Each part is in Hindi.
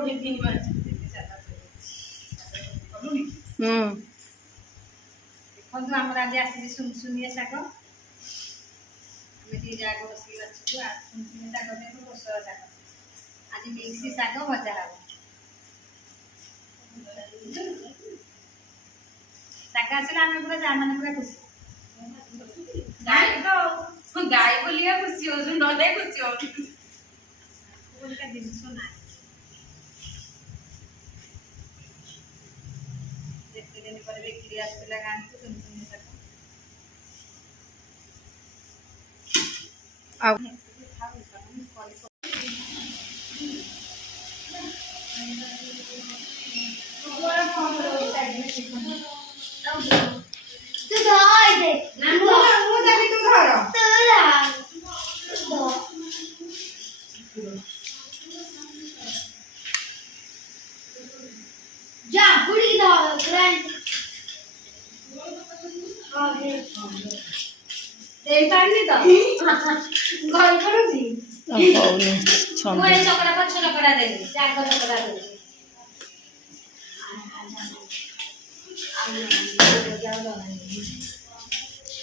देखो आम आज आसी सुनसुनिया शाग जाक बस सुनसुनिया शाग देखो कोशल शाग आज मिक्स शाग भजा हम शाग आसला आम पूरा जा मैंने पूरा खुशी गाय तो गाय बोलिए खुशी हो ना खुशी हो जिनस ना जिते दिन पर बिक्री आसला गाँ को सुनसुनिया शाग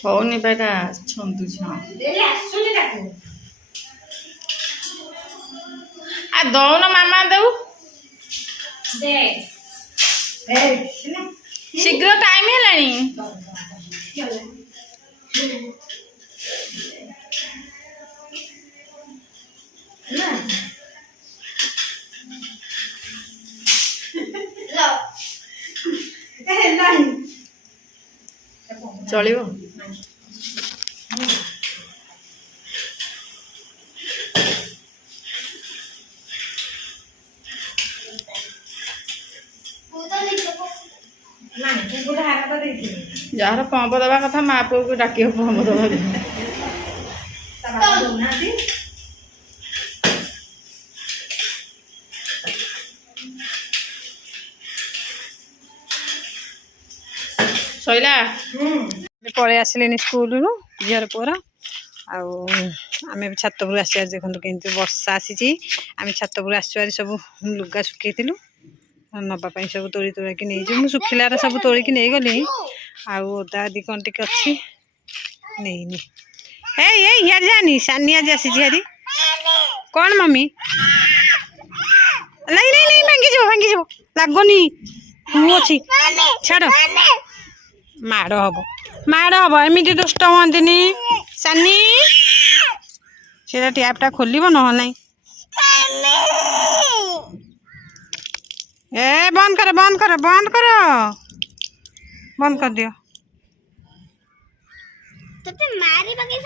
होनी बेटा छंदु आ दौन मामा दऊ शीघ्र टाइम है चलो जार पंप दवा कथा माँ पु को डाक पंप दवा सैला पलि आसिले स्कूल रु झीर पुअर आम छात पर आस देखो केमती वर्षा आसी आम छात पर आस सब लुगा सुखी नापी सब तोड़ी तोड़ाक नहीं सुखिलार सब तोड़िकी नहीं गली आदा आदि कौन टी अच्छी नहीं यार जानी सानी आज आसी हारी कौन मम्मी नहीं नहीं नहीं भांगी जाव लगनी मु अच्छी छाड़ माड़ हम एमती दुष्ट हमें सानी से टैपटा खोल ना ना ए बंद कर दियो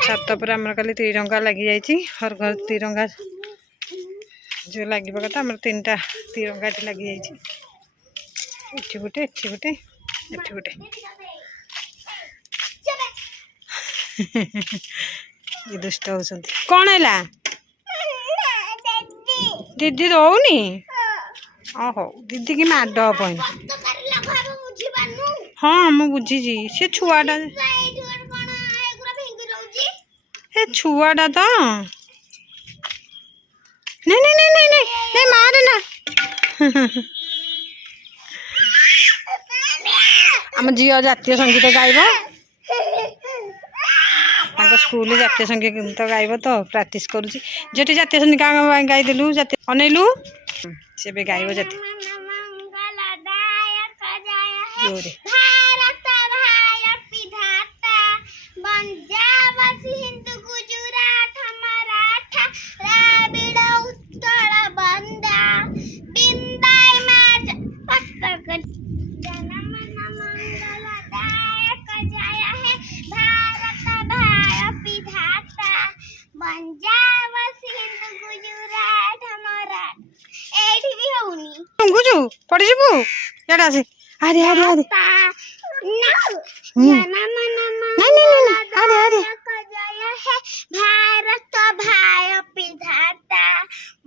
छत पर आम कल तिरंगा लगी जाइए हर घर तिरंगा जो लगे कथा आम 3टा तिरंगा लगी जाइए गोटे गोटे गोटे ये दुष्ट हो कौन है दीदी दौनी ओहो दीदी की माड हन हाँ मु बुझी सी छुआटा छुआटा तो नहीं नहीं नहीं नहीं नहीं मारे ना आम झील जातीय संगीत गाइब स्कूल जातीय संगीत गाइब तो प्राक्टिस करुँची जेटी जातीय संगीत गाईदेलु अनैलु से भी गाइब जाती जोरे पड़ी जीवु यार आसे अरे अरे अरे भारत भाई विधाता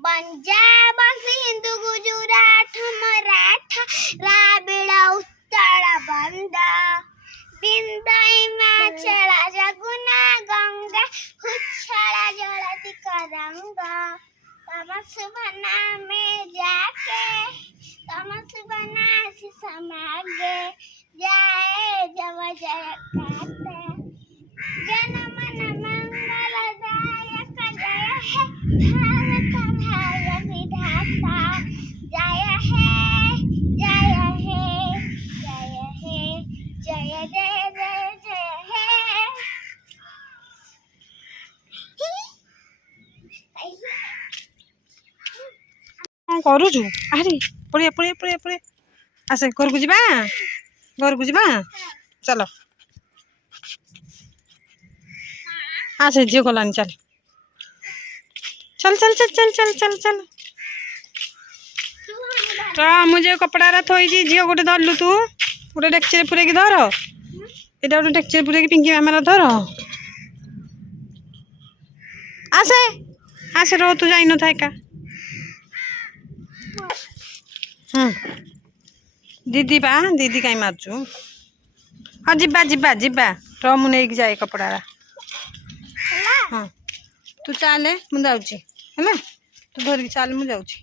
पंजाब सिंधु गुजरात मराठा राविड़ उत्कल बंदा बिंदा हिमाचल जमुना गंगा उच्छल जलति तरंगा तम शुभ नाम जाके କଣ କରୁଛୁ? ଆରେ ପଳେଇଆ ପଳେଇଆ ପଳେଇଆ ପଳେଇଆ ଆସେ ଘରକୁ ଯିବା ଚାଲ ଆସେ ଝିଅ ଗଲାନି ଚାଲ चल चल चल चल चल चल चल तो मुझे कपड़ा थोड़ी झील गोटे धरलु तू गोटे डेक्ची पूरे धर यहाँ गोटे डेक्ची पूरे पिंकी मामार धर आसे आसे रो तू जाइन था एका दीदी बा दीदी कहीं मारचु हाँ जिबा जिबा जिबा रो मु नहीं जाए कपड़ा हाँ तू चले मु जाऊँगी है तू धरिक चल मु जाऊँगी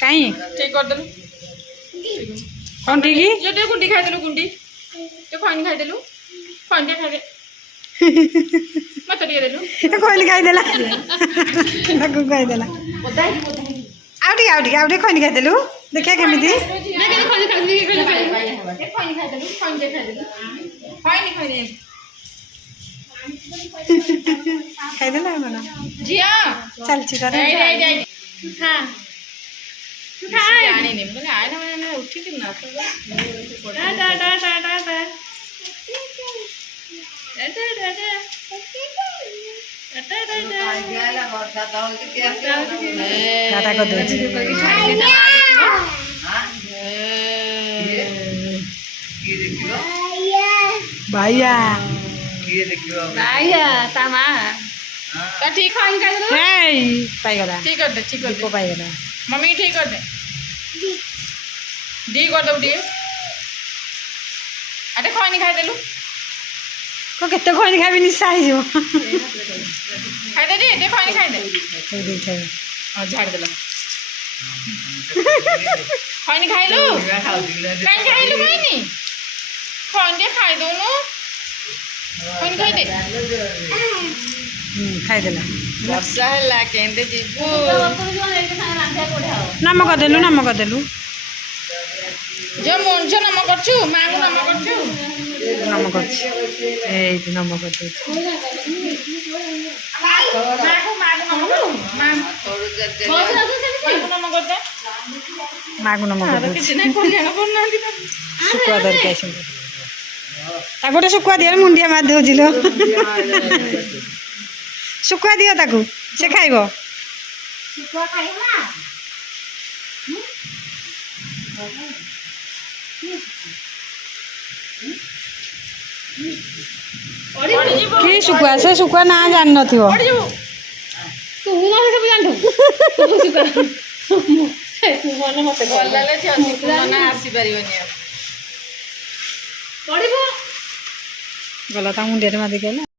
कहीं ठीक कर देलु कौन ठीक जो ते गुंडी खाइ देलु गुंडी ते खैनी खाइ देलु खैनी खाइ दे मत दिए देलु कोई खाई देला खाई देला आउटी खैनी खाई देलु देखिया केमिति खाई देला मन जिया चल छी करे हां जानी नहीं बोले आए ना मैंने उठी थी ना डा डा डा डा डा टाटा कर दो भैया भैया तामा तो ठीक है इनका पाई गला ठीक कर दे पाई गला मम्मी ठीक कर दे डी कर दो डी अरे खैनी खाइ देलु को केते खैनी खाबी निशा आइ जो खाइ दे दी दे खैनी खाइ दे हां झाड़ देला खैनी खाइलु काई खाइलु खैनी खैनी खाइ दोनु खैनी खाइ दे खाई देला वर्षा है केंदे जीवु नमक देलु जो मुंजो नमक करछु मांगु नमक करछु नमक नमक मागु नमक शुकुआ धरिक आस गोटे शुकुआ दियो मुंडिया मार दौच शुकुआ दियो ताकू से खाइब कि शुकुआ से शुकुआ ना जान न थियो तू ना सब जानथु मन मते गल्लाले छ ना आसी परिबनी गला ता मुंडिया मार दे